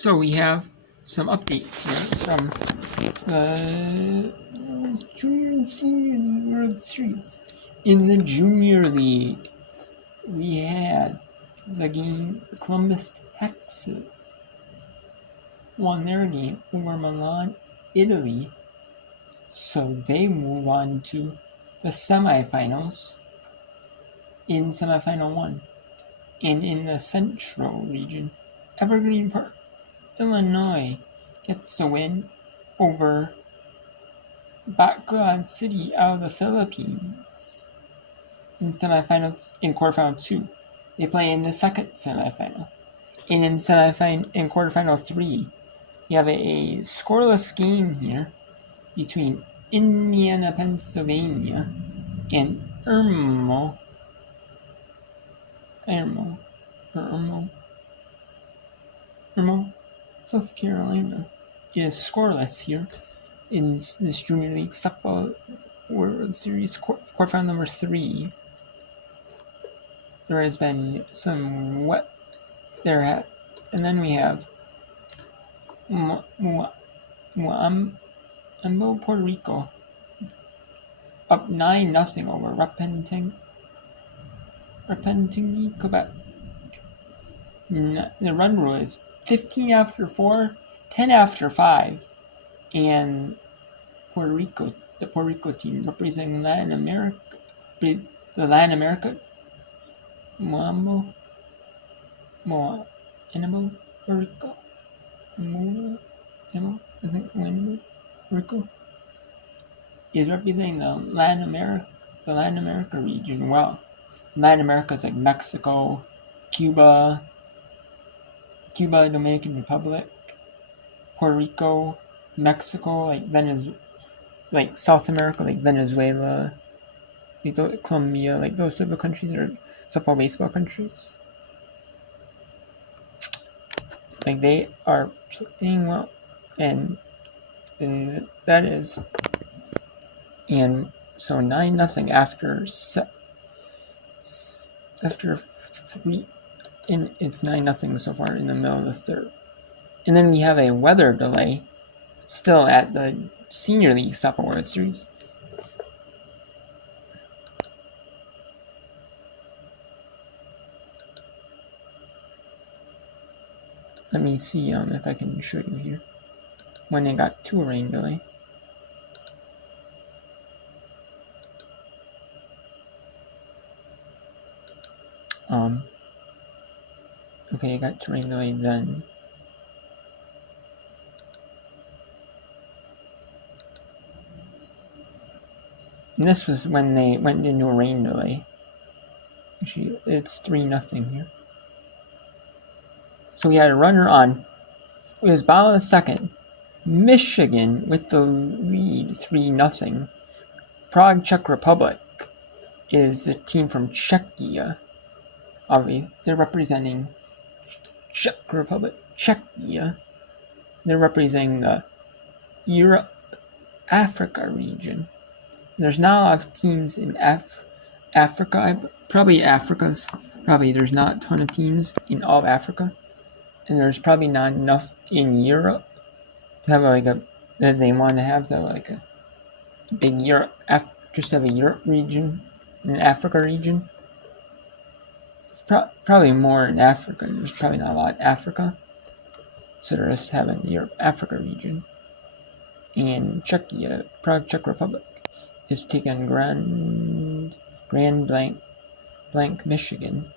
So we have some updates here from the Junior and Senior League World Series. In the Junior League, we had the game Columbus Texas won their game over Milan, Italy. So they move on to the semifinals in semifinal 1. And in the Central region, Evergreen Park, Illinois gets the win over Bacolod City out of the Philippines in quarterfinal 2. They play in the second semifinal. And in quarterfinal 3, you have a scoreless game here between Indiana, Pennsylvania and Irmo, South Carolina. It is scoreless here in this Junior League Softball World Series quarterfinal number 3. There has been some wet there, and then we have Muambo, Puerto Rico, up 9-0 over Repentigny, Quebec. The run rule is 15 after 4, 10 after 5, and the Puerto Rico team representing Latin America, Muambo, Puerto Rico, Puerto Rico is representing the Latin America region well. Latin America is like Mexico, Cuba, Dominican Republic, Puerto Rico, Mexico, like South America, like Venezuela, like Colombia, like those type of countries are softball baseball countries. Like they are playing well, and that is, and so 9-0 after 3. And it's 9-0 so far in the middle of the third. And then we have a weather delay still at the Senior League Softball World Series. Let me see if I can show you here when it got to a rain delay. Okay, I got to rain delay then. And this was when they went into a rain delay. Actually, it's 3-0 here. So we had a runner on. It was bottom of the second. Michigan with the lead, 3-0. Prague, Czech Republic is a team from Czechia. Obviously, they're representing Czech Republic, Czechia. They're representing the Europe, Africa region. There's not a lot of teams in Africa. There's not a ton of teams in all of Africa. And there's probably not enough in Europe to have that they want to have a big Europe, just have a Europe region, an Africa region. It's probably more in Africa. There's probably not a lot in Africa. So they're just having the Europe, Africa region. And Czechia, Prague, Czech Republic, is taking Grand Blanc, Michigan.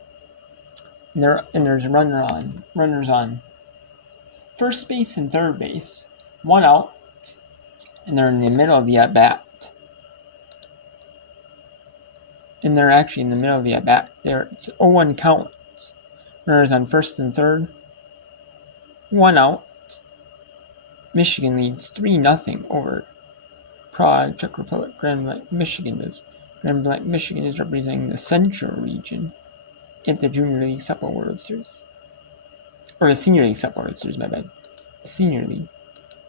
And there's runners on first base and third base, 1 out, and they're in the middle of the at bat. And they're actually in the middle of the at bat. It's 0-1 count. Runners on first and third, 1 out. Michigan leads 3-0 over Prague, Czech Republic. Grand Blanc, Michigan is representing the Central region at the Junior League Softball World Series. Or the Senior League Softball World Series, my bad. Senior League.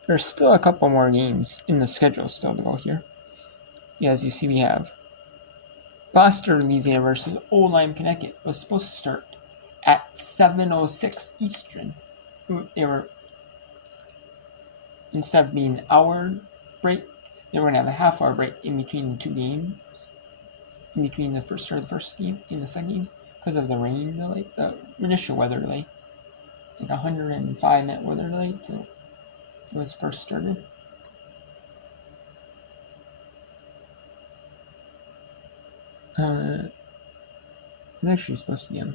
There's still a couple more games in the schedule still to go here. Yeah, as you see, we have Foster, Louisiana versus Old Lyme, Connecticut was supposed to start at 7:06 Eastern. They were instead of being an hour break, they were going to have a half-hour break in between the two games, in between the first game and the second game, because of the rain delay, the initial weather delay, like 105-minute weather delay till it was first started. It was actually supposed to be it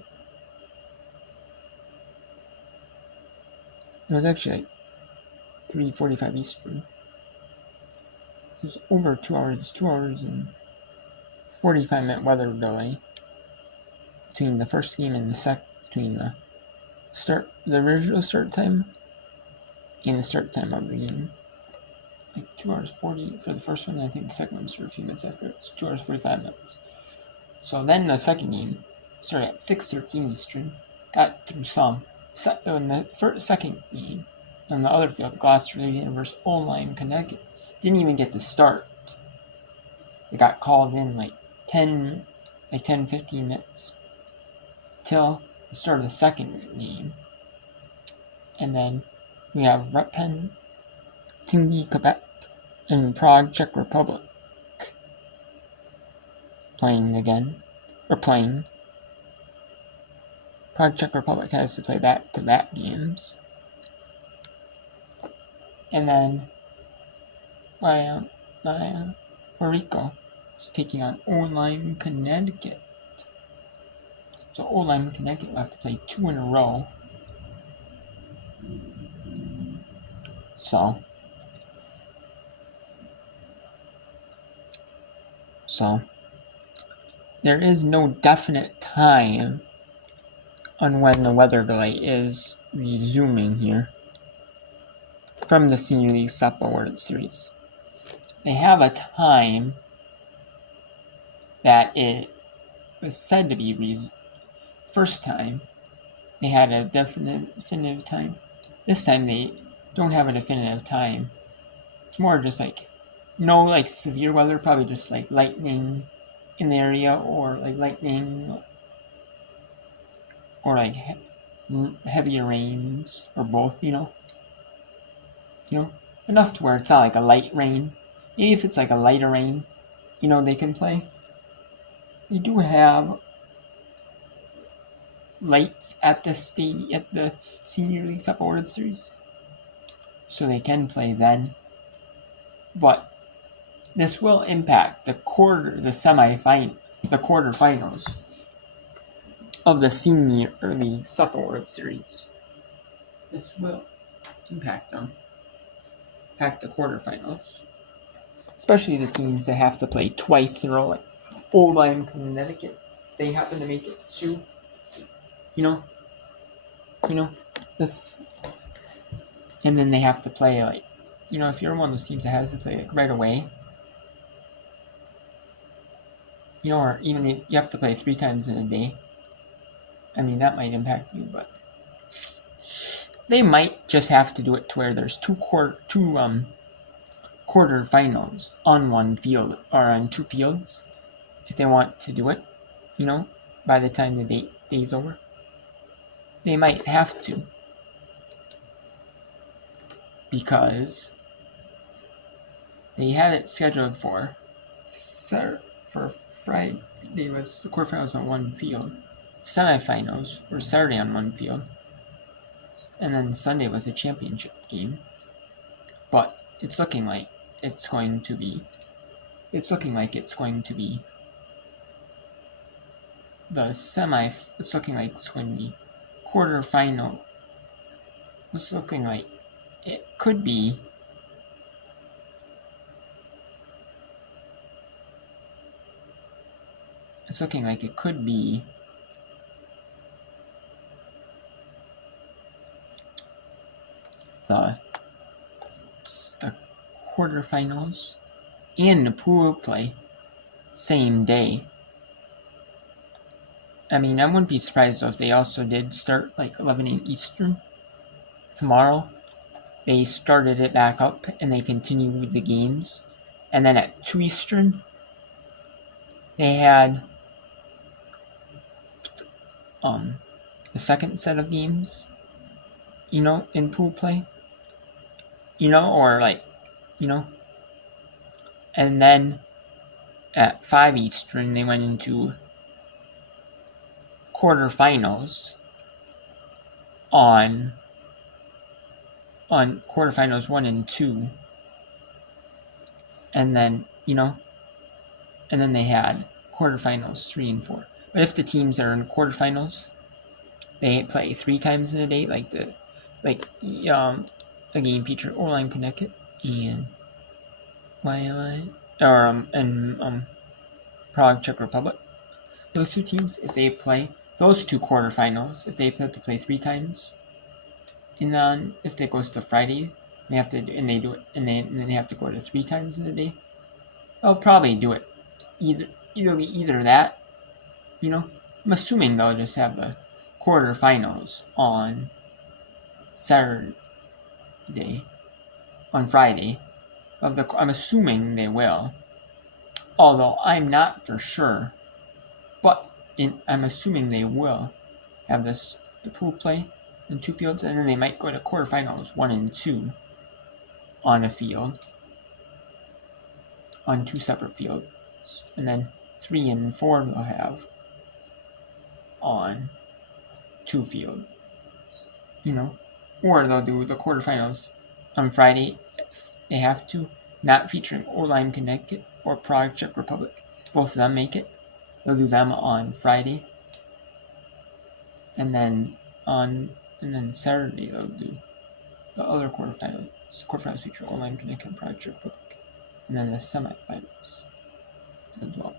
was actually like 3:45 Eastern. It was over 2 hours. It's 2 hours and 45-minute weather delay between the first game and between the original start time and the start time of the game. Like 2 hours 40 for the first one, and I think the second one started a few minutes after. It's 2 hours 45 minutes. So then the second game started at 6:13 Eastern. Got through some. In the second game, on the other field, Gloucester University Oldham, Connecticut, didn't even get to start. They got called in like 10, 15 minutes till the start of the second game. And then we have Repin, Tingy, Quebec, and Prague, Czech Republic playing. Prague, Czech Republic has to play back-to-back games. And then Puerto Rico is taking on Oldham, Connecticut. So Oldham, Connecticut will have to play 2 in a row. So there is no definite time on when the weather delay is resuming here from the Senior League Softball World Series. They have a time that it was said to be first time they had a definitive time. This time they don't have a definitive time. It's more just like no like severe weather, probably just like lightning in the area, or like lightning, or like heavier rains, or both, enough to where it's not like a light rain. Maybe if it's like a lighter rain, they can play. They do have lights at the Senior League Softball World Series, so they can play then. But this will impact the quarterfinals of the Senior League Softball World Series. This will impact them. Impact the quarterfinals. Especially the teams that have to play twice in a row, like Oldham, Connecticut. They happen to make it to, this. And then they have to play, like, if you're one of those teams that has to play like right away, or even if you have to play 3 times in a day, I mean, that might impact you, but they might just have to do it to where there's two quarterfinals on one field, or on 2 fields, if they want to do it, by the time the day's over. They might have to, because they had it scheduled for Friday. The quarterfinals on one field. Semifinals were Saturday on one field. And then Sunday was a championship game. But it's looking like it's going to be the it's looking like it's going to be quarterfinal. It's looking like it could be the quarterfinals and the pool play same day. I mean, I wouldn't be surprised if they also did start like 11 Eastern tomorrow. They started it back up and they continued the games. And then at 2 Eastern, they had the second set of games, in pool play. or like, and then at 5 Eastern, they went into quarterfinals on quarterfinals 1 and 2, and then and then they had quarterfinals 3 and 4. But if the teams are in quarterfinals, they play 3 times in a day, like a game featured Orline Connecticut and Prague, Czech Republic. Those 2 teams, if they play those 2 quarterfinals, if they have to play 3 times, and then if it goes to Friday, they have to and they do it, and then they have to go to 3 times in a day. They'll probably do it. Either that, I'm assuming they'll just have the quarterfinals on on Friday. I'm assuming they will, although I'm not for sure. But I'm assuming they will have the pool play in 2 fields, and then they might go to quarterfinals 1 and 2 on a field, on 2 separate fields, and then 3 and 4 they'll have on 2 fields, or they'll do the quarterfinals on Friday if they have to, not featuring Orline Connecticut or Prague, Czech Republic. Both of them make it. They'll do them on Friday, and then Saturday they'll do the other quarterfinals. Quarterfinals feature Orline Connecticut and Prague, Czech Republic, and then the semifinals as well.